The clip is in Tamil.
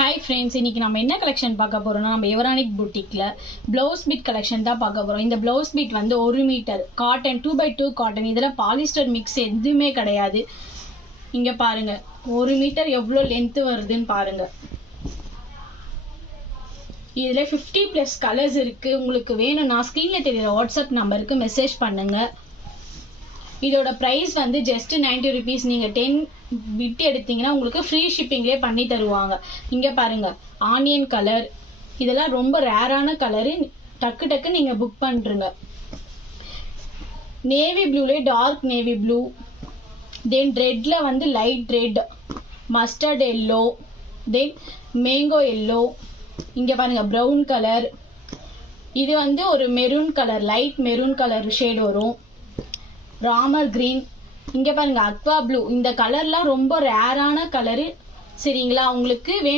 Hi friends, இன்னைக்கு நம்ம என்ன கலெக்ஷன் பார்க்க போறோம்னா நம்ம எவரானிக் பூட்டிக்ல ப்ளவுஸ் பீட் கலெக்ஷன் தான் பார்க்க போறோம். இந்த ப்ளவுஸ் பீட் வந்து 1 மீட்டர் காட்டன் 2x2 காட்டன். இதுல பாலிஸ்டர் மிக்ஸ் எதுவுமே கிடையாது. இங்க பாருங்க 1 மீட்டர் எவ்வளவு லென்த் வருதுன்னு பாருங்க. இதுல 50+ கலர்ஸ் இருக்கு. உங்களுக்கு வேணும்னா ஸ்கிரீன்ல தெரியுற வாட்ஸ்அப் நம்பருக்கு மெசேஜ் பண்ணுங்க. இதோட பிரைஸ் வந்து ஜஸ்ட் 90 rupees. நீங்க 10 பிட் எடுத்தீங்கன்னா உங்களுக்கு ஃப்ரீ ஷிப்பிங்லேயே பண்ணி தருவாங்க. இங்க பாருங்க ஆனியன் கலர், இதெல்லாம் ரொம்ப ரேரான கலரு. டக்கு டக்கு நீங்க புக் பண்றீங்க. நேவி ப்ளூலே டார்க் நேவி ப்ளூ, தென் ரெட்ல வந்து லைட் ரெட், மஸ்டர்ட் எல்லோ, தென் மேங்கோ எல்லோ. இங்க பாருங்க ப்ரௌன் கலர், இது வந்து ஒரு maroon colour, light maroon colour shade வரும். ராமர் கிரீன், இங்க பாருங்க அக்வா ப்ளூ. இந்த கலர்லாம் ரொம்ப ரேரான கலரு. சரிங்களா, உங்களுக்கு